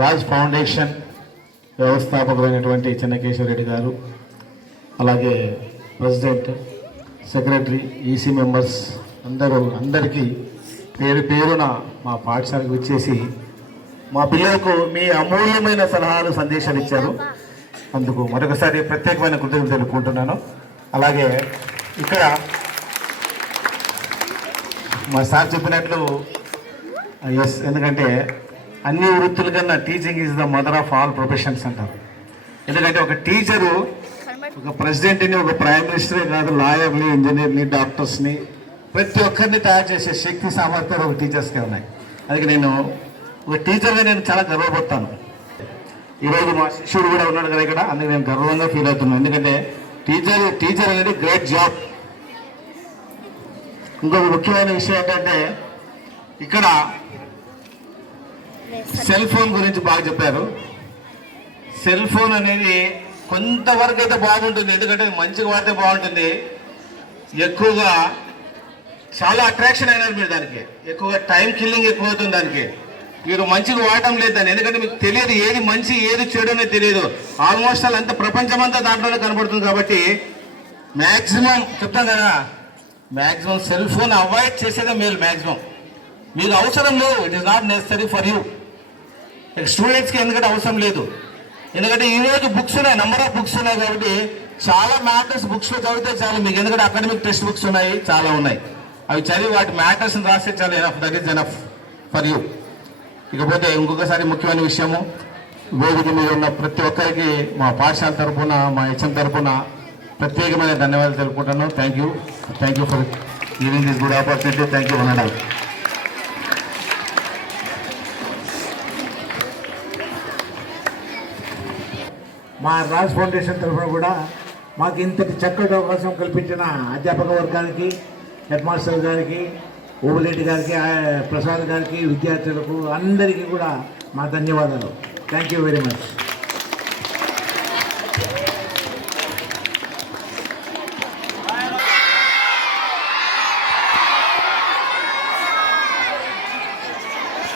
Raj foundation వ్యవస్థాపకులైనటువంటి చెన్నకేశ్వరరెడ్డి గారు, అలాగే ప్రెసిడెంట్, సెక్రటరీ, ఈసీ మెంబర్స్ అందరికీ పేరు పేరున మా పాఠశాలకు వచ్చేసి మా పిల్లలకు మీ అమూల్యమైన సలహాలు, సందేశాలు ఇచ్చారు. అందుకు మరొకసారి ప్రత్యేకమైన కృతజ్ఞతలు తెలుపుకుంటున్నాను. అలాగే ఇక్కడ మా సార్ చెప్పినట్లు ఎస్, ఎందుకంటే అన్ని వృత్తుల కన్నా teaching is the mother of all professions అంటారు. ఎందుకంటే ఒక టీచరు ఒక ప్రెసిడెంట్ని, ఒక ప్రైమ్ మినిస్టరే కాదు, లాయర్ని, ఇంజనీర్ని, డాక్టర్స్ని, ప్రతి ఒక్కరిని తయారు చేసే శక్తి సామర్థ్యాలు ఒక టీచర్స్కే ఉన్నాయి. అందుకే నేను ఒక టీచర్గా నేను చాలా గర్వపడతాను. ఈరోజు మా శిష్యుడు కూడా ఉన్నాడు కదా ఇక్కడ, అందుకే నేను గర్వంగా ఫీల్ అవుతున్నాను. ఎందుకంటే టీచర్ అనేది గ్రేట్ జాబ్. ఇంకొక ముఖ్యమైన విషయం ఏంటంటే ఇక్కడ సెల్ ఫోన్ గురించి బాగా చెప్పారు. సెల్ ఫోన్ అనేది కొంతవరకు అయితే బాగుంటుంది, ఎందుకంటే మంచిగా వాడితే బాగుంటుంది. ఎక్కువగా చాలా అట్రాక్షన్ అయినారు మీరు దానికి, ఎక్కువగా టైం కిల్లింగ్ ఎక్కువ అవుతుంది దానికి. మీరు మంచిగా వాడటం లేదు దాన్ని, ఎందుకంటే మీకు తెలియదు ఏది మంచి ఏది చెడు అనేది తెలియదు. ఆల్మోస్ట్ అలా అంత ప్రపంచం అంతా దాంట్లోనే కనబడుతుంది. కాబట్టి మ్యాక్సిమం చెప్తాం కదా, మ్యాక్సిమం సెల్ ఫోన్ అవాయిడ్ చేసేదే మేలు. మ్యాక్సిమం మీకు అవసరం లేవు, it is not necessary for you. స్టూడెంట్స్కి ఎందుకంటే అవసరం లేదు, ఎందుకంటే ఈరోజు బుక్స్ ఉన్నాయి, నెంబర్ ఆఫ్ బుక్స్ ఉన్నాయి. కాబట్టి చాలా మ్యాటర్స్ బుక్స్లో చదివితే చాలు మీకు, ఎందుకంటే అకాడమిక్ టెక్స్ట్ బుక్స్ ఉన్నాయి, చాలా ఉన్నాయి. అవి చదివి వాటి మ్యాటర్స్ని రాస్తే చాలు, enough, that is enough for you. ఇకపోతే ఇంకొకసారి ముఖ్యమైన విషయము, వేదిక మీద ఉన్న ప్రతి ఒక్కరికి మా పాఠశాల తరఫున, మా హెచ్ఎం తరఫున ప్రత్యేకమైన ధన్యవాదాలు తెలుపుకుంటాను. Thank you for giving this good opportunity. Thank you one. మా రాజ్ ఫౌండేషన్ తరఫున కూడా మాకు ఇంతటి చక్కటి అవకాశం కల్పించిన అధ్యాపక వర్గానికి, హెడ్ మాస్టర్ గారికి, ఓబులెడ్డి గారికి, ప్రసాద్ గారికి, విద్యార్థులకు అందరికీ కూడా మా ధన్యవాదాలు. Thank you very much.